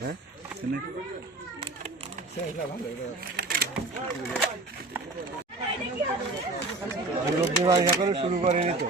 হ্যাঁ? শুরু করেনি তো।